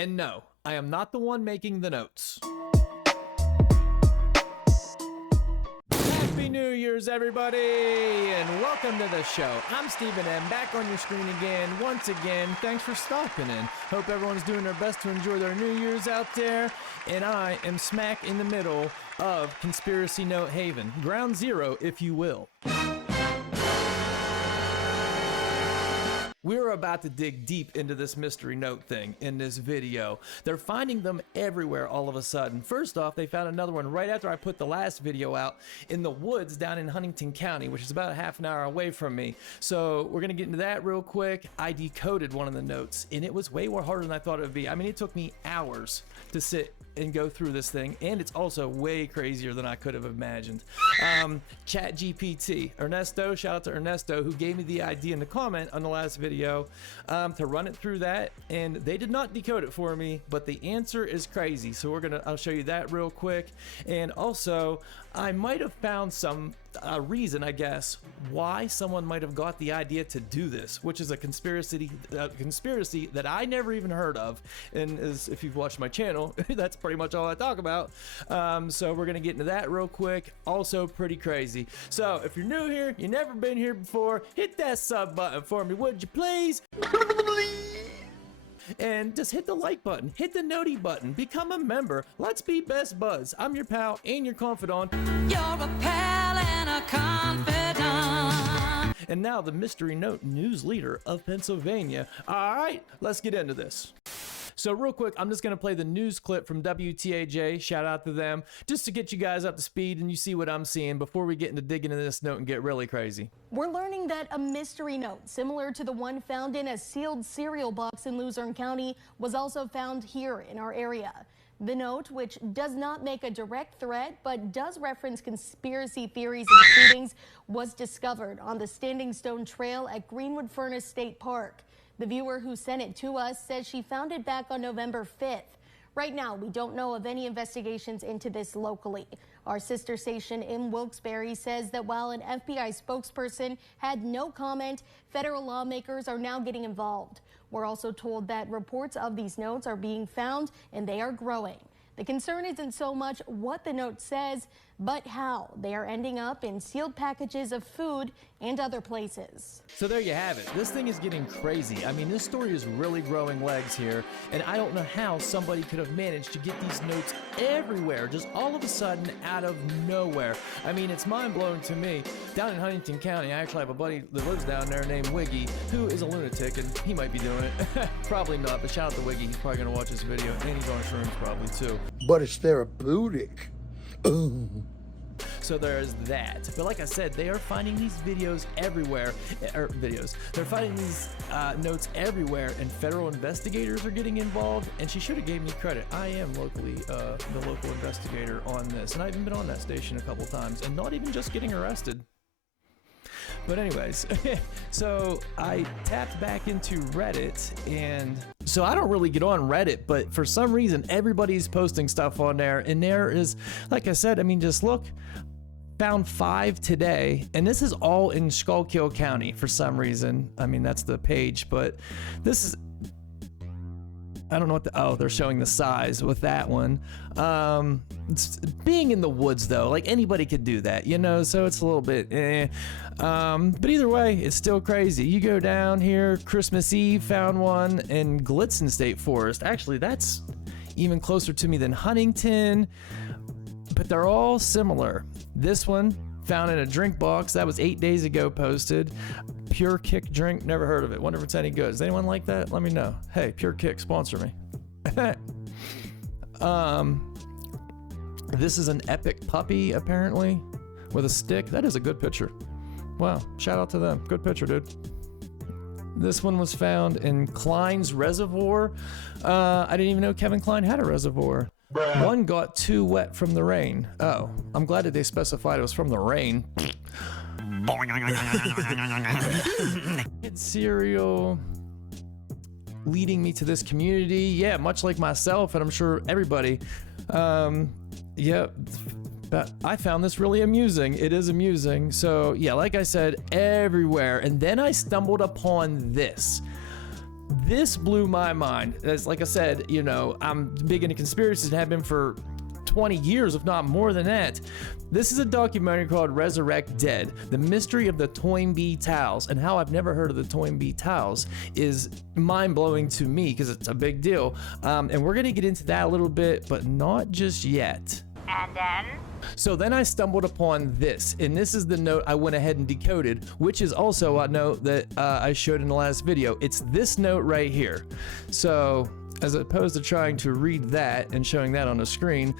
And no, I am not the one making the notes. Happy New Year's, everybody, and welcome to the show. I'm Stephen M, back on your screen again, once again. Thanks for stopping in. Hope everyone's doing their best to enjoy their New Year's out there. And I am smack in the middle of Conspiracy Note Haven. Ground zero, if you will. We're about to dig deep into this mystery note thing in this video. They're finding them everywhere all of a sudden. First off, they found another one right after I put the last video out in the woods down in Huntingdon County, which is about a half an hour away from me. So we're gonna get into that real quick. I decoded one of the notes and it was way more harder than I thought it would be. I mean, it took me hours to sit and go through this thing, and it's also way crazier than I could have imagined. ChatGPT, Ernesto, shout out to Ernesto, who gave me the idea in the comment on the last video to run it through that, and they did not decode it for me, but the answer is crazy. So I'll show you that real quick, and also I might have found some reason, I guess, why someone might have got the idea to do this, which is a conspiracy that I never even heard of. And if you've watched my channel, that's pretty much all I talk about. So we're gonna get into that real quick. Also pretty crazy. So if you're new here, you've never been here before, hit that sub button for me, would you please? And just hit the like button, hit the noti button, become a member. Let's be best buds. I'm your pal and your confidant. You're a pal and a confidant. And now the mystery note news leader of Pennsylvania. All right, let's get into this. So real quick, I'm just going to play the news clip from WTAJ, shout out to them, just to get you guys up to speed and you see what I'm seeing before we get into digging into this note and get really crazy. We're learning that a mystery note, similar to the one found in a sealed cereal box in Luzerne County, was also found here in our area. The note, which does not make a direct threat but does reference conspiracy theories and shootings, was discovered on the Standing Stone Trail at Greenwood Furnace State Park. The viewer who sent it to us says she found it back on November 5th. Right now, we don't know of any investigations into this locally. Our sister station in Wilkes-Barre says that while an FBI spokesperson had no comment, federal lawmakers are now getting involved. We're also told that reports of these notes are being found and they are growing. The concern isn't so much what the note says, but how they are ending up in sealed packages of food and other places. So there you have it. This thing is getting crazy. I mean, this story is really growing legs here, and I don't know how somebody could have managed to get these notes everywhere, just all of a sudden out of nowhere. I mean, it's mind-blowing to me. Down in Huntingdon County, I actually have a buddy that lives down there named Wiggy, who is a lunatic, and he might be doing it. Probably not, but shout out to Wiggy. He's probably going to watch this video, and he's on shrooms probably too. But it's therapeutic. So there's that. But like I said, they are finding these videos everywhere. They're finding these notes everywhere, and federal investigators are getting involved. And she should have gave me credit. I am the local investigator on this, and I've even been on that station a couple times, and not even just getting arrested. But anyways, so I tapped back into Reddit, and so I don't really get on Reddit, but for some reason everybody's posting stuff on there, and there is, like I said, I mean, just look, found 5 today, and this is all in Schuylkill County for some reason. I mean, that's the page, but this is, I don't know what they're showing the size with that one. It's being in the woods though, like anybody could do that, you know, so it's a little bit but either way, it's still crazy. You go down here, Christmas Eve, found one in Glitzen State Forest. Actually, that's even closer to me than Huntington, but they're all similar. This one found in a drink box, that was 8 days ago posted. Pure Kick drink, never heard of it. Wonder if it's any good. Does anyone like that? Let me know. Hey, Pure Kick, sponsor me. This is an epic puppy, apparently, with a stick. That is a good picture. Wow, shout out to them. Good picture, dude. This one was found in Klein's reservoir. I didn't even know Kevin Klein had a reservoir. Bruh. One got too wet from the rain. Oh, I'm glad that they specified it was from the rain. Cereal leading me to this community. Yeah, much like myself, and I'm sure everybody. Yeah, but I found this really amusing. It is amusing. So yeah, like I said, everywhere. And then I stumbled upon this. this blew my mind. As like I said, you know, I'm big into conspiracies and have been for 20 years, if not more than that. This is a documentary called Resurrect Dead, the mystery of the Toynbee Tiles. And how I've never heard of the Toynbee Tiles is mind-blowing to me because it's a big deal. And we're gonna get into that a little bit, but not just yet. And then? So then I stumbled upon this, and this is the note I went ahead and decoded, which is also a note that I showed in the last video. It's this note right here. So as opposed to trying to read that and showing that on the screen,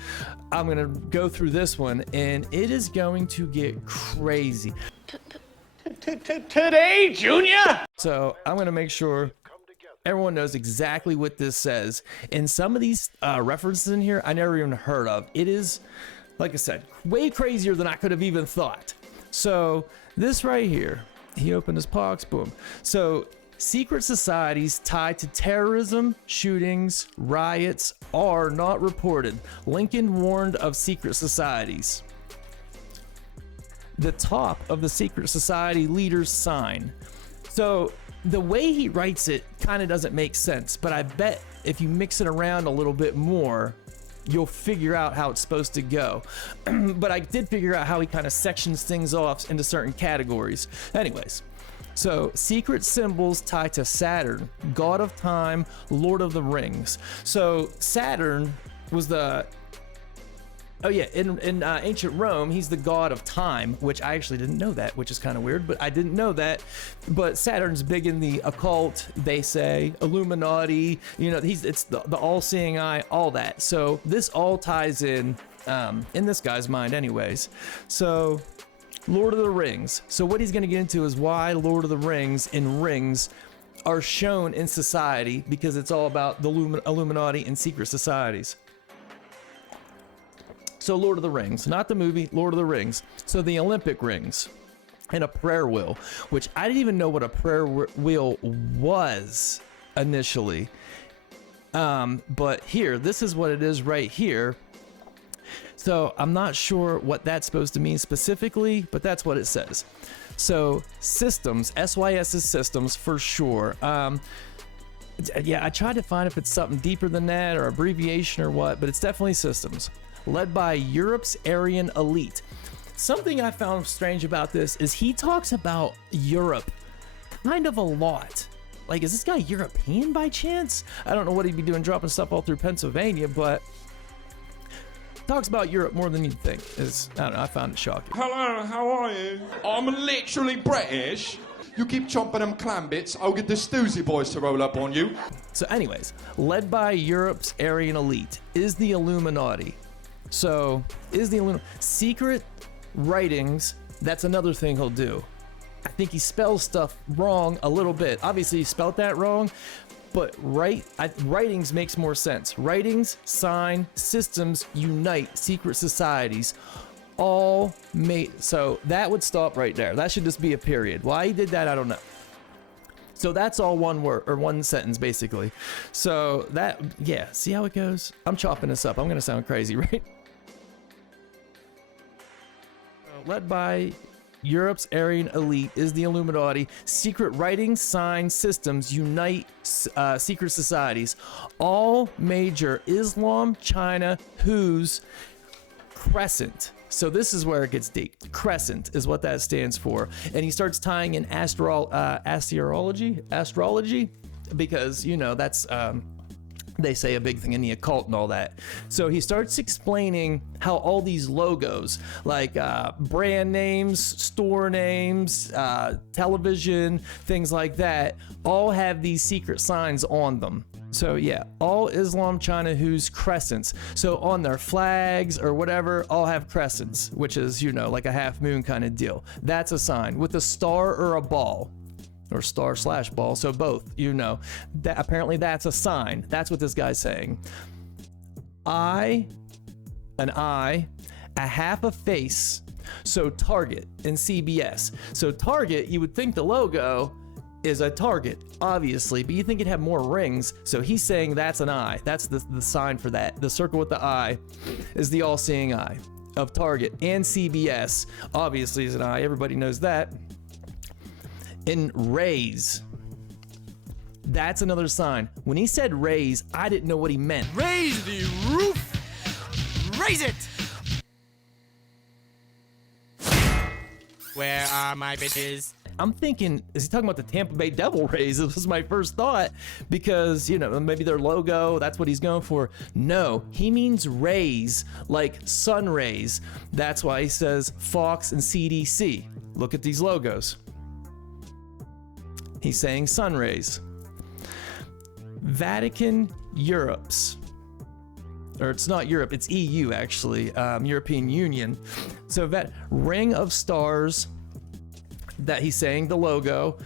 I'm gonna go through this one, and it is going to get crazy. Today, Junior? So I'm gonna make sure everyone knows exactly what this says. And some of these references in here I never even heard of. It is, like I said, way crazier than I could have even thought. So this right here, he opened his box, boom. So secret societies tied to terrorism, shootings, riots are not reported. Lincoln warned of secret societies. The top of the secret society leader's sign. So the way he writes it kind of doesn't make sense, but I bet if you mix it around a little bit more, you'll figure out how it's supposed to go. But I did figure out how he kind of sections things off into certain categories. Anyways, so secret symbols tied to Saturn, god of time, Lord of the Rings. So Saturn was the in ancient Rome, he's the god of time, which I actually didn't know that, which is kind of weird, but I didn't know that. But Saturn's big in the occult, they say, Illuminati, you know, it's the all-seeing eye, all that. So this all ties in this guy's mind anyways. So Lord of the Rings. So what he's going to get into is why Lord of the Rings and rings are shown in society, because it's all about the Illuminati and secret societies. So Lord of the Rings, not the movie, Lord of the Rings. So the Olympic rings and a prayer wheel, which I didn't even know what a prayer wheel was initially. But here, this is what it is right here. So I'm not sure what that's supposed to mean specifically, but that's what it says. So systems, SYS is systems for sure. Yeah, I tried to find if it's something deeper than that or abbreviation or what, but it's definitely systems. Led by Europe's Aryan elite. Something I found strange about this is he talks about Europe kind of a lot. Like, is this guy European by chance? I don't know what he'd be doing dropping stuff all through Pennsylvania, but talks about Europe more than you'd think. I don't know, I found it shocking. Hello, how are you? I'm literally British. You keep chomping them clam bits, I'll get the Stoozy boys to roll up on you. So anyways, led by Europe's Aryan elite is the Illuminati. So, secret writings, that's another thing he'll do. I think he spells stuff wrong a little bit. Obviously, he spelled that wrong, but writings makes more sense. Writings, sign, systems, unite, secret societies, all made. So that would stop right there. That should just be a period. Why he did that, I don't know. So that's all one word, or one sentence, basically. So that, yeah, see how it goes? I'm chopping this up. I'm going to sound crazy, right? Led by Europe's Aryan elite is the Illuminati. Secret writings, signs, systems, unite secret societies. All major Islam, China, whose crescent. So this is where it gets deep. Crescent is what that stands for. And he starts tying in astrology, because, you know, that's, they say a big thing in the occult and all that. So he starts explaining how all these logos, like brand names, store names, television, things like that, all have these secret signs on them. So yeah, all Islam, China, whose crescents. So on their flags or whatever, all have crescents, which is, you know, like a half moon kind of deal. That's a sign with a star or a ball. Or star/ball, so both, you know. That apparently that's a sign. That's what this guy's saying. An eye, a half a face, so target in CBS. So target, you would think the logo is a target, obviously, but you think it'd have more rings. So he's saying that's an eye. That's the sign for that. The circle with the eye is the all-seeing eye of target, and CBS obviously is an eye. Everybody knows that. In rays, That's another sign. When he said raise, I didn't know what he meant. Raise the roof! Raise it! Where are my bitches? I'm thinking, is he talking about the Tampa Bay Devil Rays? This was my first thought because, you know, maybe their logo, that's what he's going for. No, he means rays, like sun rays. That's why he says Fox and CDC. Look at these logos. He's saying sun rays. Vatican Europe's, or it's not Europe, it's EU actually, European Union. So that ring of stars that he's saying, the logo,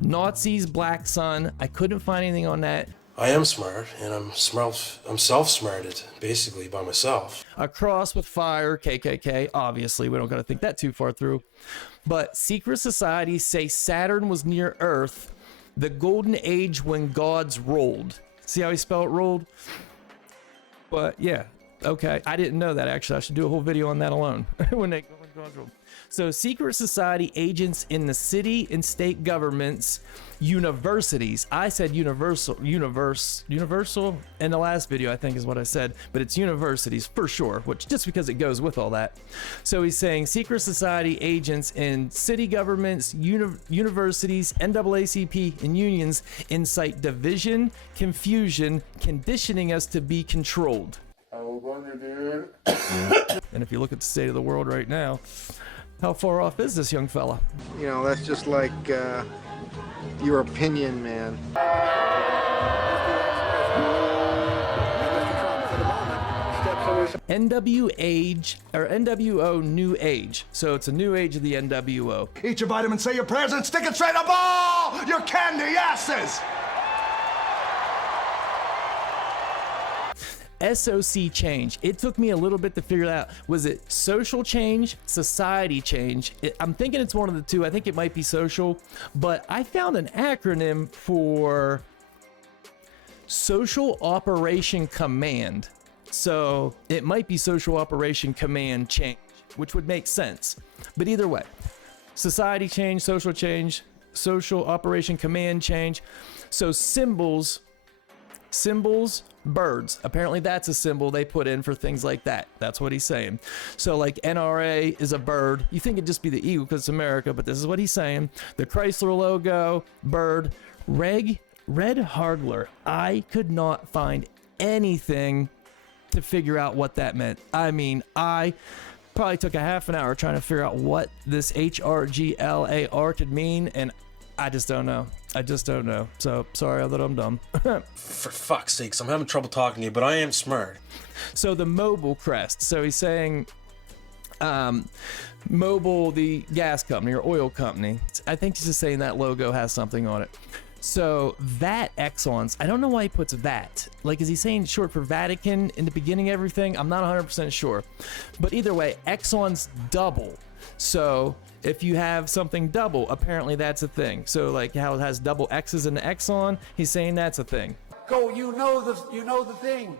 Nazis, black sun. I couldn't find anything on that. I am smart, and I'm self-smarted, basically, by myself. A cross with fire, KKK. Obviously, we don't got to think that too far through. But secret societies say Saturn was near Earth, the golden age when gods rolled. See how he spelled rolled? But yeah, okay. I didn't know that, actually. I should do a whole video on that alone. when gods rolled. So secret society agents in the city and state governments, universities. I said universal in the last video, I think is what I said, but it's universities for sure, which just because it goes with all that. So he's saying secret society agents in city governments, universities, NAACP, and unions incite division, confusion, conditioning us to be controlled. And if you look at the state of the world right now, how far off is this young fella? You know, that's just like your opinion, man. NWAge or NWO New Age. So it's a new age of the NWO. Eat your vitamins, say your prayers, and stick it straight up all your candy asses! SOC change. It took me a little bit to figure out. Was it social change, society change? I'm thinking it's one of the two. I think it might be social, but I found an acronym for Social Operation Command. So it might be Social Operation Command change, which would make sense. But either way, society change, Social Operation Command change. So symbols, birds. Apparently that's a symbol they put in for things like that. That's what he's saying. So like NRA is a bird. You think it'd just be the eagle because it's America, but this is what he's saying. The Chrysler logo, bird. Red Hardler. I could not find anything to figure out what that meant. I mean, I probably took a half an hour trying to figure out what this HRGLAR could mean, and I just don't know. So sorry that I'm dumb. For fuck's sakes, I'm having trouble talking to you, but I am smart. So the Mobil crest. So he's saying Mobil, the gas company or oil company. I think he's just saying that logo has something on it. So VAT Exxons, I don't know why he puts VAT. Like, is he saying short for Vatican in the beginning of everything? I'm not 100% sure. But either way, Exxon's double. So if you have something double, apparently that's a thing. So like how it has double X's in the Exxon, he's saying that's a thing. Go, you know the thing.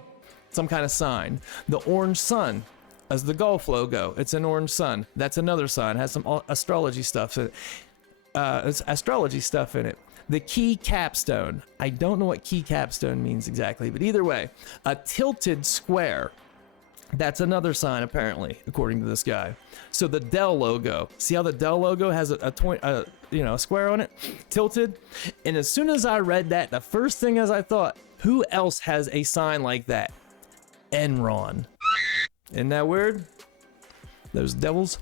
Some kind of sign. The orange sun as the golf logo. It's an orange sun. That's another sign. It has some astrology stuff in it. It's astrology stuff in it. The key capstone. I don't know what key capstone means exactly, but either way, a tilted square. That's another sign, apparently, according to this guy. So the Dell logo. See how the Dell logo has a square on it, tilted. And as soon as I read that, the first thing as I thought, who else has a sign like that? Enron. Isn't that weird? Those devils.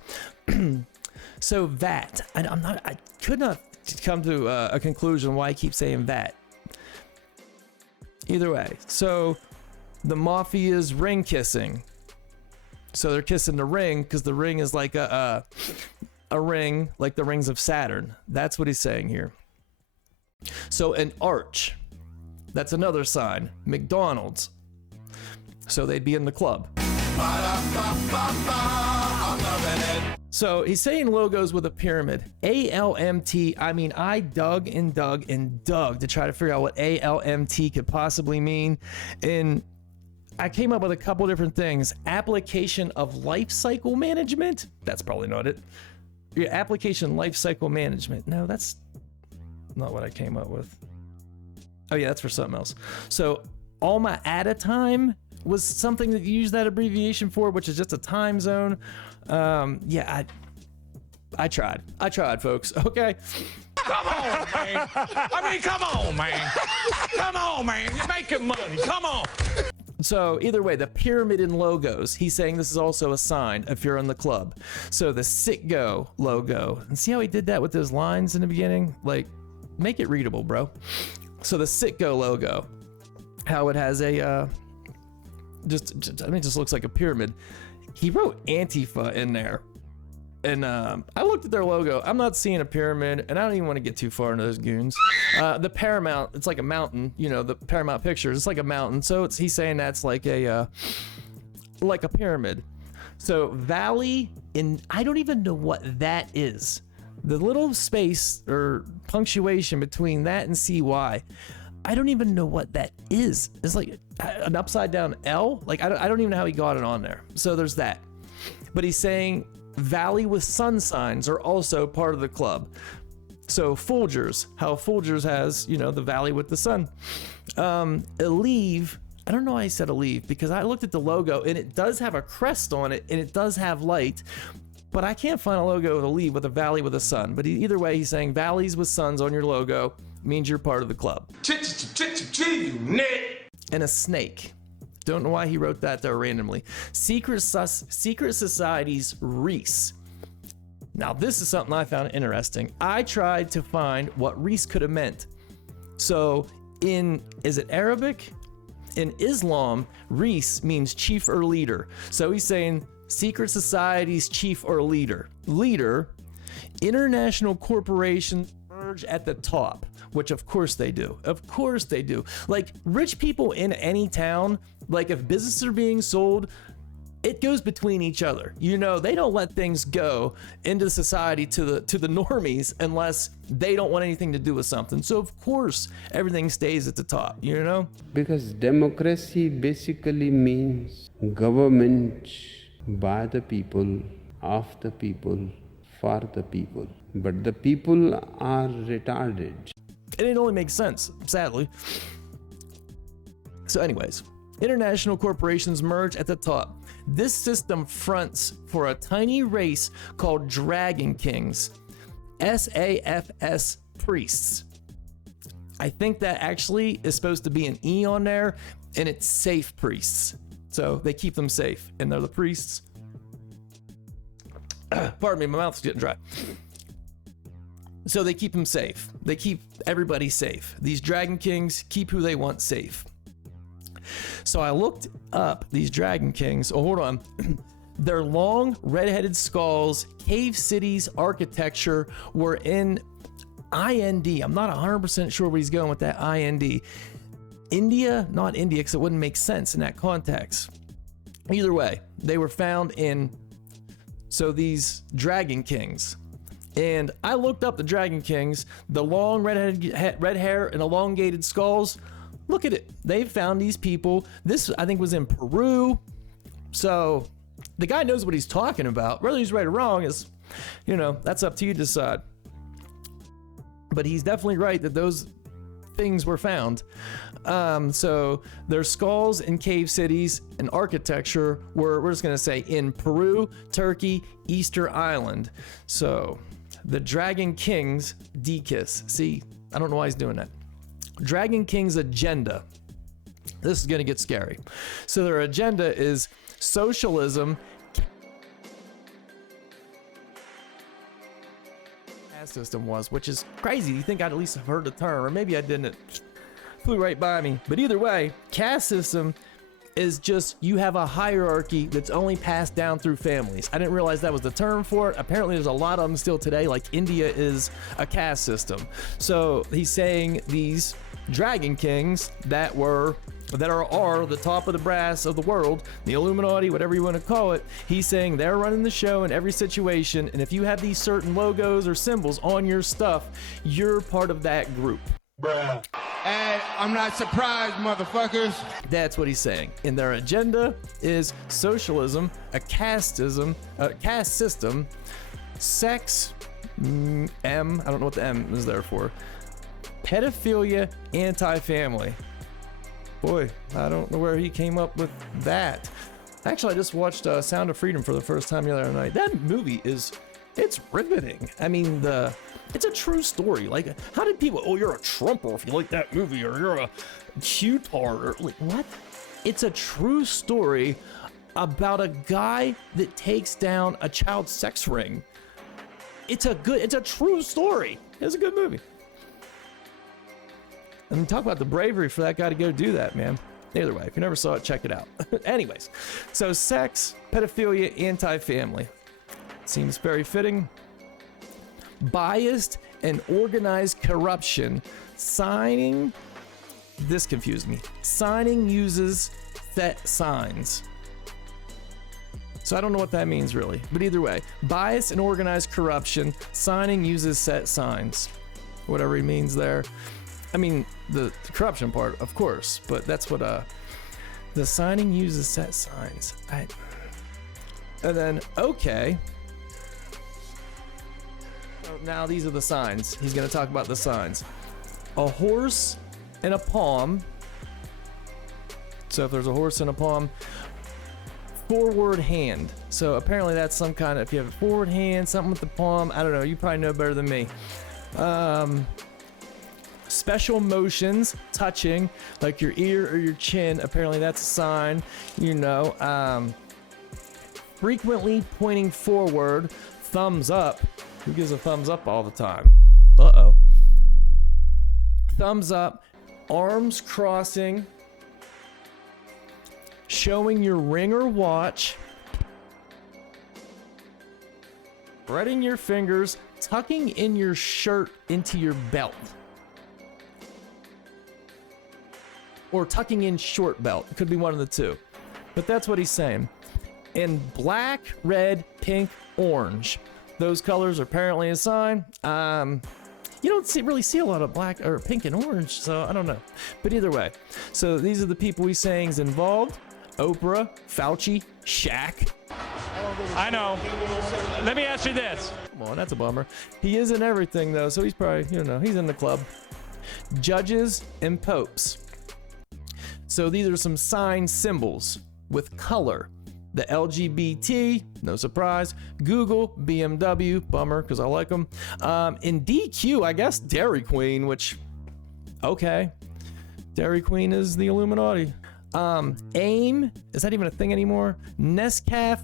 So VAT. I could not come to a conclusion why I keep saying VAT. Either way, so the mafia's ring kissing. So they're kissing the ring because the ring is like a ring, like the rings of Saturn. That's what he's saying here. So an arch. That's another sign. McDonald's. So they'd be in the club. So he's saying logos with a pyramid. ALMT, I mean, I dug and dug and dug to try to figure out what ALMT could possibly mean. And I came up with a couple different things. Application of life cycle management. That's probably not it. Your application life cycle management. No, that's not what I came up with. Oh yeah, that's for something else. So Alma Ata time was something that you use that abbreviation for, which is just a time zone. Yeah, I tried, folks. Okay. Come on, man. I mean, come on, man. Come on, man. You're making money. Come on. So either way, the pyramid in logos, he's saying this is also a sign if you're in the club. So the Sitgo logo, and see how he did that with those lines in the beginning? Like, make it readable, bro. So the Sitgo logo, how it has a, just looks like a pyramid. He wrote Antifa in there. And I looked at their logo. I'm not seeing a pyramid, and I don't even want to get too far into those goons. The Paramount, it's like a mountain. You know, the Paramount Pictures, it's like a mountain. So he's saying that's like a pyramid. So Valley, I don't even know what that is. The little space or punctuation between that and CY, I don't even know what that is. It's like an upside down L. Like I don't even know how he got it on there. So there's that. But he's saying Valley with sun signs are also part of the club. So Folgers, how Folgers has, you know, the valley with the sun. Aleve, I don't know why I said Aleve, because I looked at the logo and it does have a crest on it and it does have light, but I can't find a logo with Aleve with a valley with a sun. But either way, he's saying valleys with suns on your logo means you're part of the club. And a snake. Don't know why he wrote that there randomly. Secret Society's Reese. Now this is something I found interesting. I tried to find what Reese could have meant. So is it Arabic? In Islam, Reese means chief or leader. So he's saying secret society's chief or leader. Leader, international corporations merge at the top, which of course they do. Of course they do. Like rich people in any town, like if businesses are being sold, it goes between each other. You know, they don't let things go into society to the normies unless they don't want anything to do with something. So of course everything stays at the top, you know? Because democracy basically means government by the people, of the people, for the people. But the people are retarded. And it only makes sense, sadly. So anyways, international corporations merge at the top. This system fronts for a tiny race called Dragon Kings, SAFS priests. I think that actually is supposed to be an E on there, and it's safe priests. So they keep them safe, and they're the priests. Pardon me, my mouth's getting dry. So they keep them safe. They keep everybody safe. These Dragon Kings keep who they want safe. So I looked up these Dragon Kings. Oh, hold on. Their long red-headed skulls, cave cities, architecture were in IND. I'm not 100% sure where he's going with that IND. India, not India, because it wouldn't make sense in that context. Either way, they were found in, so these Dragon Kings. And I looked up the Dragon Kings, the long red hair and elongated skulls. Look at it. They found these people. This, I think, was in Peru. So the guy knows what he's talking about. Whether he's right or wrong is, you know, that's up to you to decide. But he's definitely right that those things were found. So their skulls in cave cities and architecture were, we're just going to say, in Peru, Turkey, Easter Island. So the Dragon Kings D-Kiss. See, I don't know why he's doing that. Dragon King's agenda. This is going to get scary. So their agenda is socialism, caste system was, which is crazy. You think I'd at least have heard the term, or maybe I didn't. It flew right by me. But either way, caste system is just you have a hierarchy that's only passed down through families. I didn't realize that was the term for it. Apparently there's a lot of them still today, like India is a caste system. So he's saying these Dragon Kings that are the top of the brass of the world, the Illuminati, whatever you want to call it, he's saying they're running the show in every situation, and if you have these certain logos or symbols on your stuff, you're part of that group. Bruh. Hey, I'm not surprised, motherfuckers. That's what he's saying. And their agenda is socialism, a caste system, sex, I don't know what the M is there for, pedophilia, anti-family. Boy, I don't know where he came up with that. Actually, I just watched Sound of Freedom for the first time the other night. That movie it's riveting. I mean, it's a true story. Like, how did people, oh, you're a Trumper if you like that movie, or you're a Q-tard, or like, what? It's a true story about a guy that takes down a child sex ring. It's a true story. It's a good movie. And talk about the bravery for that guy to go do that, man. Either way, if you never saw it, check it out. Anyways, so sex, pedophilia, anti-family. Seems very fitting. Biased and organized corruption. Signing, this confused me. Signing uses set signs. So I don't know what that means really, but either way, bias and organized corruption. Signing uses set signs. Whatever he means there. I mean, the corruption part, of course, but that's what the signing uses set signs. And then, okay. So now these are the signs. He's going to talk about the signs. A horse and a palm. So if there's a horse and a palm, forward hand. So apparently that's some kind of, if you have a forward hand, something with the palm, I don't know, you probably know better than me. Special motions, touching, like your ear or your chin, apparently that's a sign, you know. Frequently pointing forward, thumbs up. Who gives a thumbs up all the time? Uh-oh. Thumbs up, arms crossing, showing your ring or watch, spreading your fingers, tucking in your shirt into your belt. Or tucking in short belt. It could be one of the two. But that's what he's saying. And black, red, pink, orange. Those colors are apparently a sign. You don't really see a lot of black or pink and orange, so I don't know. But either way. So these are the people he's saying is involved. Oprah, Fauci, Shaq. I know. Let me ask you this. Come on, that's a bummer. He is in everything, though, so he's probably, you know, he's in the club. Judges and popes. So these are some sign symbols with color. The LGBT, no surprise. Google, BMW, bummer, because I like them. In DQ, I guess Dairy Queen, which, okay. Dairy Queen is the Illuminati. AIM, is that even a thing anymore? Nescafe,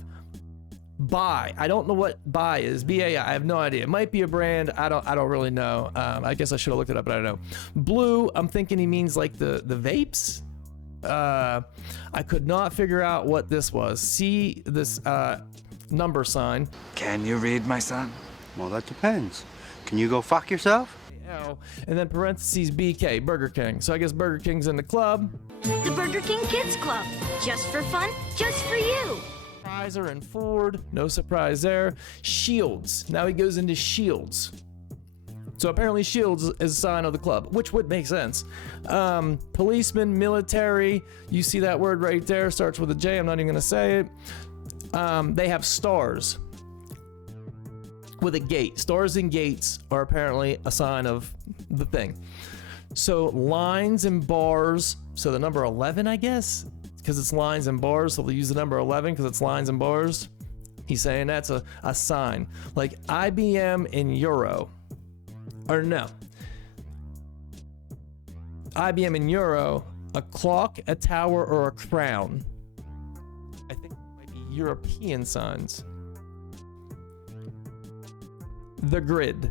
Buy. I don't know what Buy is. B-A-I. I have no idea. It might be a brand. I don't really know. I guess I should have looked it up, but I don't know. Blue, I'm thinking he means like the vapes. I could not figure out what this was. See this number sign. Can you read, my son? Well, that depends. Can you go fuck yourself? And then parentheses BK, Burger King. So I guess Burger King's in the club. The Burger King Kids Club. Just for fun, just for you. Pfizer and Ford, no surprise there. Shields. Now he goes into shields. So apparently shields is a sign of the club, which would make sense. Policeman, military, you see that word right there, starts with a J, I'm not even gonna say it. They have stars with a gate. Stars and gates are apparently a sign of the thing. So lines and bars, so the number 11, I guess, because it's lines and bars, so they'll use the number 11 because it's lines and bars. He's saying that's a sign. Like IBM and Euro. Or no. IBM and Euro, a clock, a tower, or a crown. I think it might be European signs. The grid.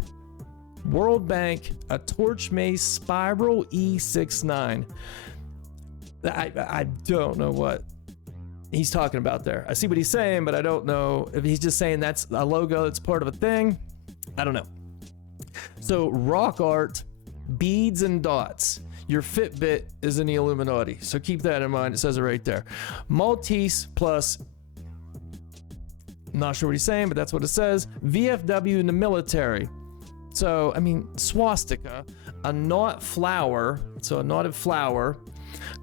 World Bank, a torch mace, spiral E69. I don't know what he's talking about there. I see what he's saying, but I don't know if he's just saying that's a logo that's part of a thing. I don't know. So rock art, beads and dots. Your Fitbit is in the Illuminati, so keep that in mind. It says it right there. Maltese plus, not sure what he's saying, but that's what it says. VFW in the military. So, I mean, swastika, a knot flower, so a knotted flower,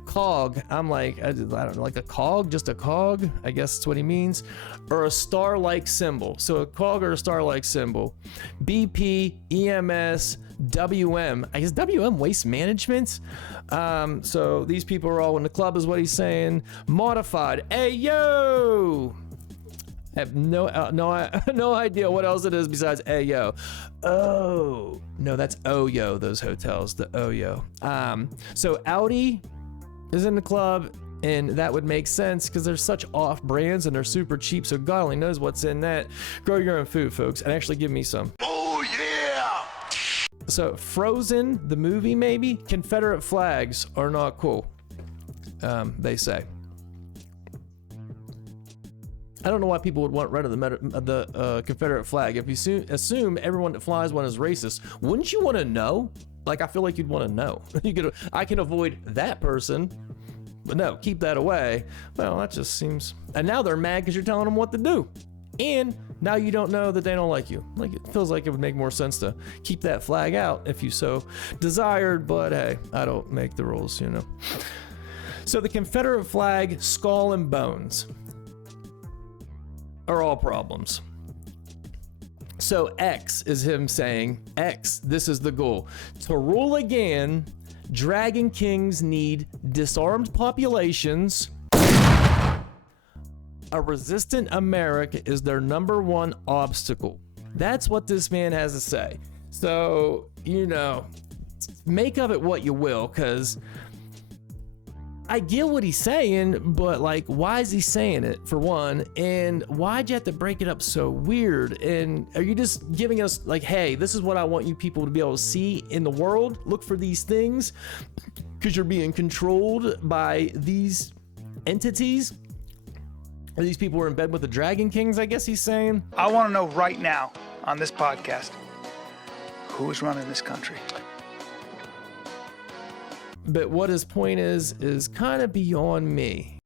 Cog, I'm like, I don't know, like a cog, just a cog, I guess that's what he means, or a star-like symbol. So a cog or a star-like symbol. BP, EMS, WM, I guess WM Waste Management. So these people are all in the club is what he's saying. Modified, hey yo! I have no idea what else it is besides Ayo. Oh, no, that's Oyo, those hotels, the Oyo. So Audi is in the club, and that would make sense because they're such off brands and they're super cheap, so God only knows what's in that. Grow your own food, folks, and actually give me some. Oh, yeah! So Frozen, the movie maybe? Confederate flags are not cool, they say. I don't know why people would want rid of the Confederate flag. If you assume everyone that flies one is racist, wouldn't you want to know? Like, I feel like you'd want to know. I can avoid that person, but no, keep that away. Well, that just seems... And now they're mad because you're telling them what to do. And now you don't know that they don't like you. Like, it feels like it would make more sense to keep that flag out if you so desired, but hey, I don't make the rules, you know. So the Confederate flag, skull and bones are all problems. So X is him saying, X, this is the goal. To rule again, Dragon Kings need disarmed populations. A resistant America is their #1 obstacle. That's what this man has to say. So, you know, make of it what you will, because I get what he's saying, but like, why is he saying it, for one? And why'd you have to break it up so weird? And are you just giving us like, hey, this is what I want you people to be able to see in the world? Look for these things because you're being controlled by these entities? Or these people were in bed with the Dragon Kings, I guess he's saying? I want to know right now on this podcast, who is running this country? But what his point is kind of beyond me.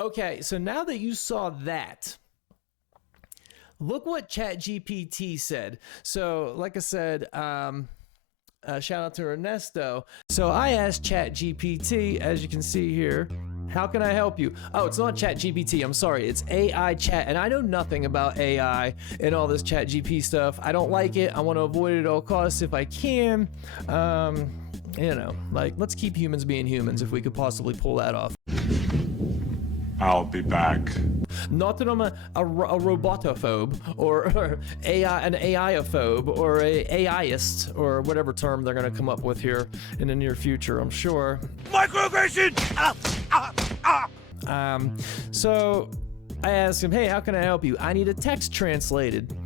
Okay, so now that you saw that, look what ChatGPT said. So, like I said, shout out to Ernesto. So I asked ChatGPT, as you can see here, how can I help you? Oh, it's not ChatGPT, I'm sorry, it's AI chat. And I know nothing about AI and all this ChatGPT stuff. I don't like it. I want to avoid it at all costs if I can. You know, like, let's keep humans being humans if we could possibly pull that off. I'll be back. Not that I'm a robotophobe or an AIophobe or a AIist or whatever term they're going to come up with here in the near future, I'm sure. Microaggression! So I asked him, hey, how can I help you? I need a text translated.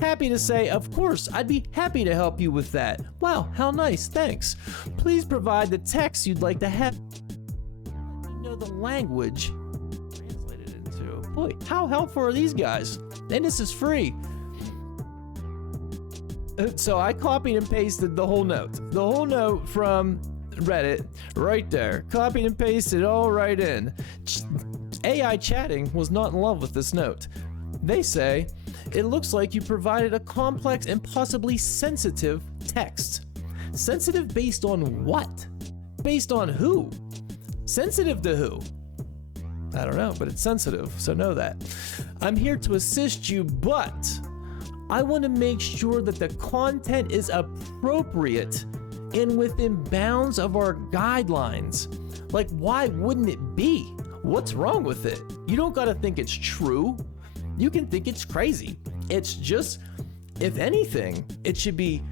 Happy to say, of course, I'd be happy to help you with that. Wow, how nice, thanks. Please provide the text you'd like to have. Let me know the language translated into. Boy, how helpful are these guys? And this is free. So I copied and pasted the whole note. The whole note from Reddit, right there. Copied and pasted all right in. AI chatting was not in love with this note. They say, it looks like you provided a complex and possibly sensitive text. Sensitive based on what? Based on who? Sensitive to who? I don't know, but it's sensitive, so know that. I'm here to assist you, but I want to make sure that the content is appropriate and within bounds of our guidelines. Like, why wouldn't it be? What's wrong with it? You don't gotta think it's true. You can think it's crazy. It's just, if anything, it should be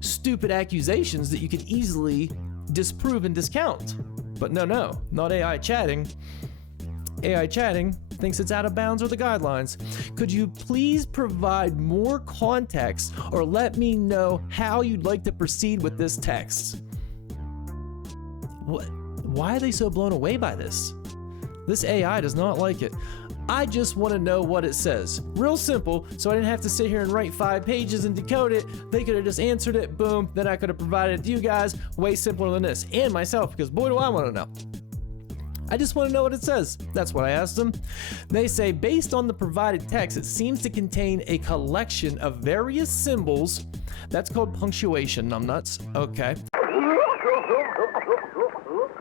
stupid accusations that you can easily disprove and discount. But no, not AI chatting. AI chatting thinks it's out of bounds or the guidelines. Could you please provide more context or let me know how you'd like to proceed with this text? What? Why are they so blown away by this? This AI does not like it. I just want to know what it says. Real simple, so I didn't have to sit here and write 5 pages and decode it. They could have just answered it, boom, then I could have provided it to you guys. Way simpler than this, and myself, because boy do I want to know. I just want to know what it says. That's what I asked them. They say, based on the provided text, it seems to contain a collection of various symbols. That's called punctuation, numbnuts. Okay.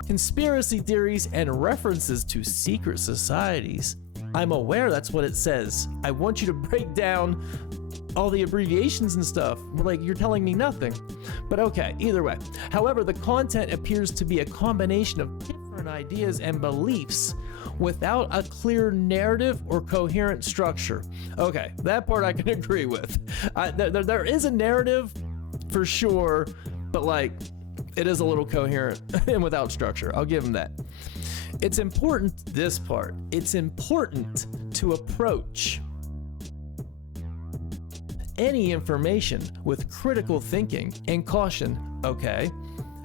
conspiracy theories, and references to secret societies. I'm aware that's what it says. I want you to break down all the abbreviations and stuff. Like, you're telling me nothing. But okay, either way. However, the content appears to be a combination of different ideas and beliefs without a clear narrative or coherent structure. Okay, that part I can agree with. There is a narrative for sure, but like, it is a little coherent and without structure. I'll give him that. It's important, this part, it's important to approach any information with critical thinking and caution, okay?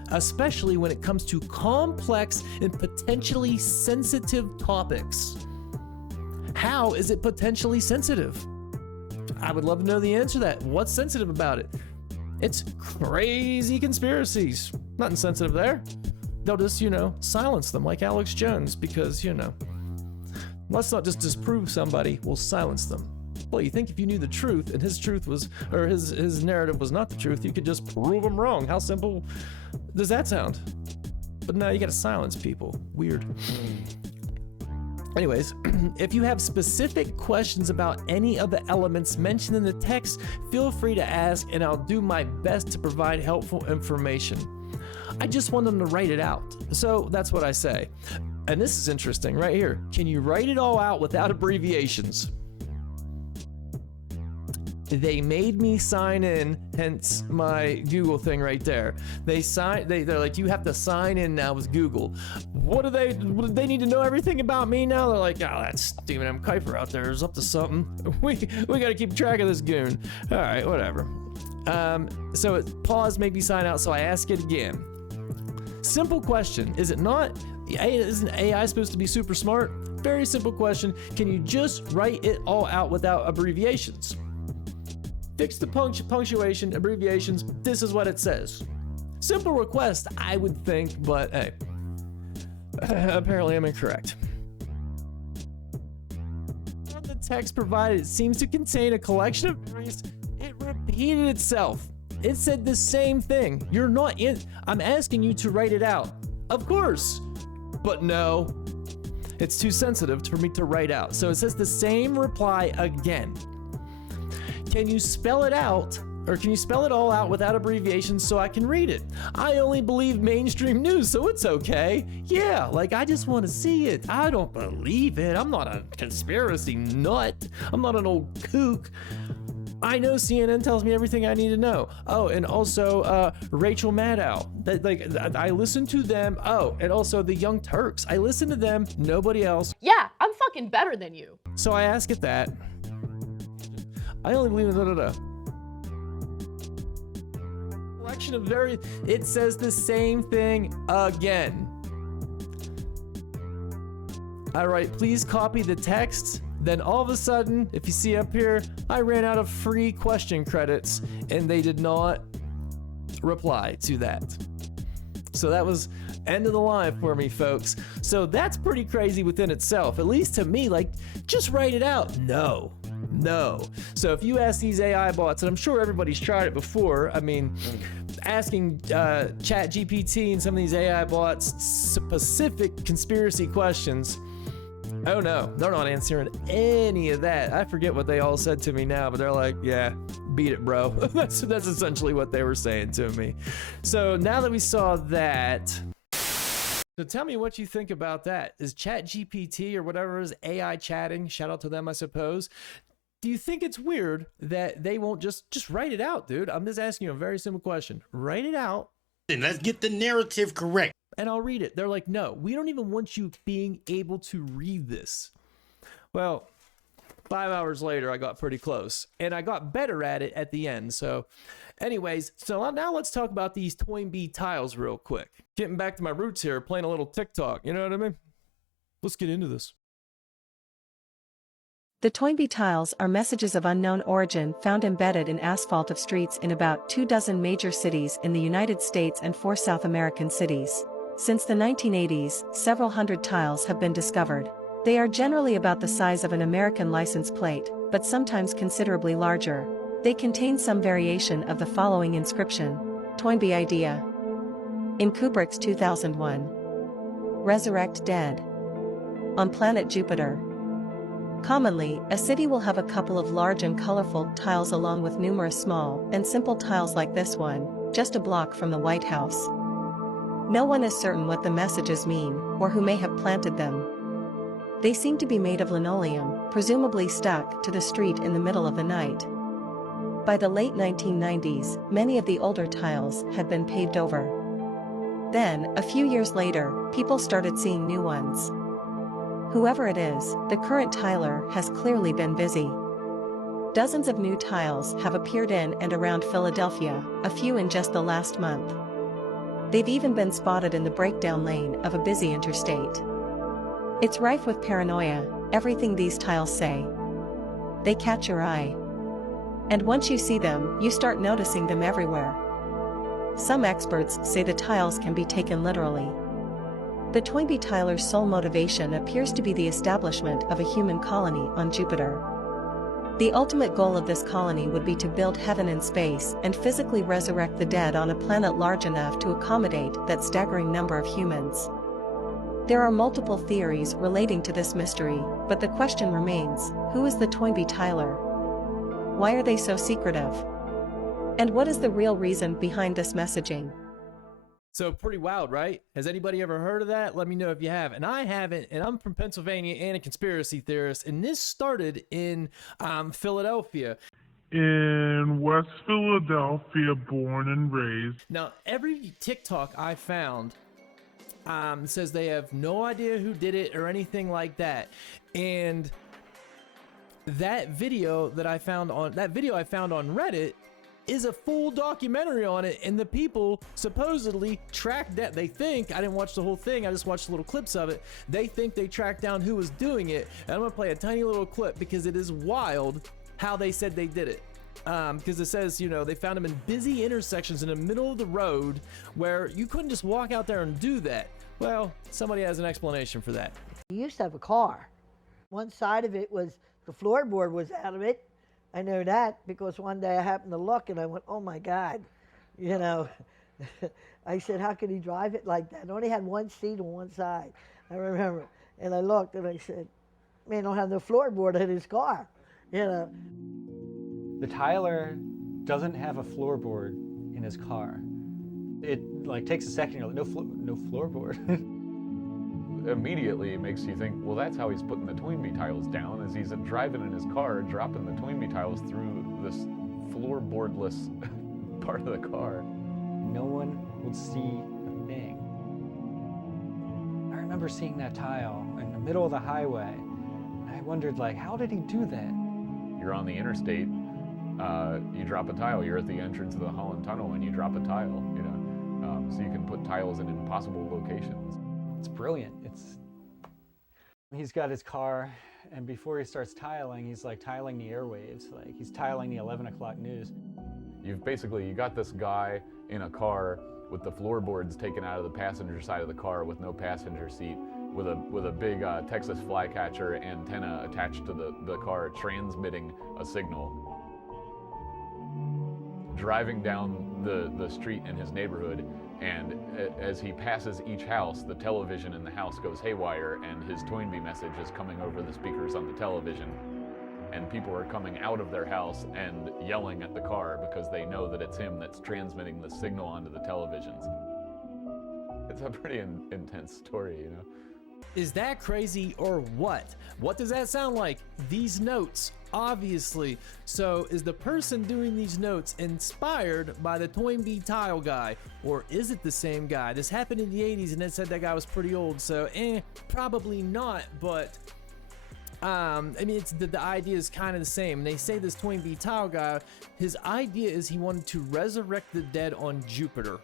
Especially when it comes to complex and potentially sensitive topics. How is it potentially sensitive? I would love to know the answer to that. What's sensitive about it? It's crazy conspiracies. Nothing sensitive there. They'll just, silence them like Alex Jones because, let's not just disprove somebody, we'll silence them. Well, you think if you knew the truth and his truth was, or his narrative was not the truth, you could just prove him wrong. How simple does that sound? But no, you gotta silence people. Weird. Anyways, if you have specific questions about any of the elements mentioned in the text, feel free to ask and I'll do my best to provide helpful information. I just want them to write it out. So that's what I say. And this is interesting right here. Can you write it all out without abbreviations? They made me sign in, hence my Google thing right there. They're like, you have to sign in now with Google. What do they need to know everything about me now? They're like, oh, that's Stephen M. Kuiper out there is up to something. We gotta keep track of this goon. All right, whatever. So it paused, made me sign out, so I ask it again. Simple question, is it not? Isn't AI supposed to be super smart? Very simple question. Can you just write it all out without abbreviations? Fix the punctuation, abbreviations, this is what it says. Simple request, I would think, but hey, apparently I'm incorrect. The text provided seems to contain a collection of memories. It repeated itself. It said the same thing. You're not in, I'm asking you to write it out. Of course, but no, it's too sensitive for me to write out. So it says the same reply again. Can you spell it out, or can you spell it all out without abbreviations so I can read it? I only believe mainstream news, so it's okay. Yeah, like I just want to see it. I don't believe it. I'm not a conspiracy nut. I'm not an old kook. I know CNN tells me everything I need to know. Oh, and also Rachel Maddow. I listen to them. Oh, and also the Young Turks. I listen to them, nobody else. Yeah, I'm fucking better than you. So I ask it that. I only believe in collection of it says the same thing again. All right, please copy the text. Then all of a sudden, if you see up here, I ran out of free question credits and they did not reply to that. So that was end of the line for me, folks. So that's pretty crazy within itself, at least to me. Like, just write it out. No. So if you ask these AI bots, and I'm sure everybody's tried it before, I mean, asking ChatGPT and some of these AI bots specific conspiracy questions, oh no, they're not answering any of that. I forget what they all said to me now, but they're like, yeah, beat it, bro. That's essentially what they were saying to me. So now that we saw that, so tell me what you think about that. Is ChatGPT or whatever is AI chatting, shout out to them, I suppose. Do you think it's weird that they won't just write it out, dude? I'm just asking you a very simple question. Write it out. And let's get the narrative correct. And I'll read it. They're like, no, we don't even want you being able to read this. Well, 5 hours later, I got pretty close. And I got better at it at the end. So anyways, so now let's talk about these Toynbee tiles real quick. Getting back to my roots here, playing a little TikTok. You know what I mean? Let's get into this. The Toynbee tiles are messages of unknown origin found embedded in asphalt of streets in about 24 major cities in the United States and 4 South American cities. Since the 1980s, several hundred tiles have been discovered. They are generally about the size of an American license plate, but sometimes considerably larger. They contain some variation of the following inscription: Toynbee idea. In Kubrick's 2001 Resurrect Dead. On planet Jupiter. Commonly, a city will have a couple of large and colorful tiles along with numerous small and simple tiles like this one, just a block from the White House. No one is certain what the messages mean, or who may have planted them. They seem to be made of linoleum, presumably stuck to the street in the middle of the night. By the late 1990s, many of the older tiles had been paved over. Then, a few years later, people started seeing new ones. Whoever it is, the current tiler has clearly been busy. Dozens of new tiles have appeared in and around Philadelphia, a few in just the last month. They've even been spotted in the breakdown lane of a busy interstate. It's rife with paranoia, everything these tiles say. They catch your eye. And once you see them, you start noticing them everywhere. Some experts say the tiles can be taken literally. The Toynbee Tiler's sole motivation appears to be the establishment of a human colony on Jupiter. The ultimate goal of this colony would be to build heaven in space and physically resurrect the dead on a planet large enough to accommodate that staggering number of humans. There are multiple theories relating to this mystery, but the question remains, who is the Toynbee Tiler? Why are they so secretive? And what is the real reason behind this messaging? So pretty wild, right? Has anybody ever heard of that? Let me know if you have. And I haven't, and I'm from Pennsylvania and a conspiracy theorist, and this started in Philadelphia. In West Philadelphia, born and raised. Now, every TikTok I found says they have no idea who did it or anything like that. And that video I found on Reddit is a full documentary on it, and the people supposedly tracked that. They think, I didn't watch the whole thing, I just watched little clips of it. They think they tracked down who was doing it, and I'm gonna play a tiny little clip because it is wild how they said they did it. Because it says, you know, they found them in busy intersections in the middle of the road where you couldn't just walk out there and do that. Well, somebody has an explanation for that. We used to have a car. One side of it was, the floorboard was out of it. I know that because one day I happened to look and I went, oh my God, you know. I said, how could he drive it like that? It only had one seat on one side, I remember. And I looked and I said, man, don't have no floorboard in his car, you know. The tiler doesn't have a floorboard in his car. It like takes a second, you're like, no floorboard. Immediately it makes you think, well, that's how he's putting the Toynbee tiles down, as he's driving in his car, dropping the Toynbee tiles through this floorboardless part of the car. No one would see a thing. I remember seeing that tile in the middle of the highway. I wondered, like, how did he do that? You're on the interstate, you drop a tile, you're at the entrance of the Holland Tunnel and you drop a tile, you know, so you can put tiles in impossible locations. It's brilliant. He's got his car, and before he starts tiling, he's like tiling the airwaves, like he's tiling the 11 o'clock news. You got this guy in a car with the floorboards taken out of the passenger side of the car with no passenger seat, with a big Texas flycatcher antenna attached to the car, transmitting a signal. Driving down the street in his neighborhood, and as he passes each house, the television in the house goes haywire, and his Toynbee message is coming over the speakers on the television. And people are coming out of their house and yelling at the car because they know that it's him that's transmitting the signal onto the televisions. It's a pretty intense story, you know? Is that crazy or what? What does that sound like? These notes, obviously. So is the person doing these notes inspired by the Toynbee tile guy? Or is it the same guy? This happened in the 80s and it said that guy was pretty old, so probably not, but I mean, it's the idea is kind of the same. They say this Toynbee tile guy, his idea is he wanted to resurrect the dead on Jupiter.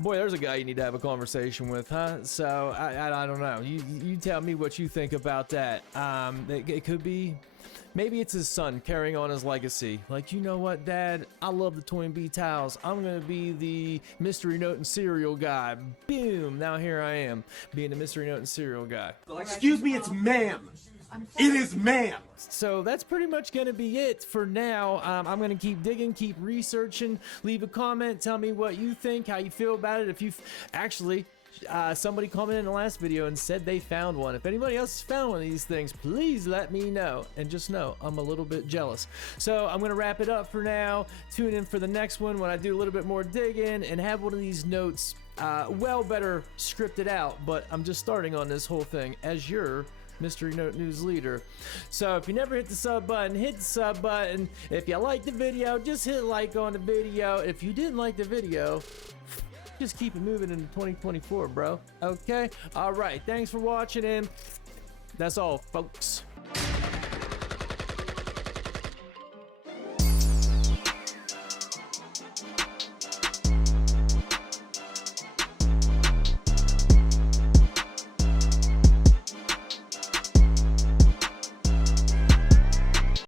Boy, there's a guy you need to have a conversation with, huh? So I don't know. You tell me what you think about that. It could be, maybe it's his son carrying on his legacy. Like, you know what, Dad? I love the Toynbee tiles. I'm gonna be the mystery note and cereal guy. Boom! Now here I am, being the mystery note and cereal guy. Excuse me, it's ma'am. It is ma'am. So that's pretty much going to be it for now. I'm going to keep digging, keep researching. Leave a comment. Tell me what you think, how you feel about it. If you've actually... somebody commented in the last video and said they found one. If anybody else has found one of these things, please let me know. And just know, I'm a little bit jealous. So I'm going to wrap it up for now. Tune in for the next one when I do a little bit more digging and have one of these notes well better scripted out. But I'm just starting on this whole thing as your Mystery Note News leader. So if you never hit the sub button, hit the sub button. If you like the video, just hit like on the video. If you didn't like the video, just keep it moving into 2024, bro. Okay? All right. Thanks for watching, and that's all, folks.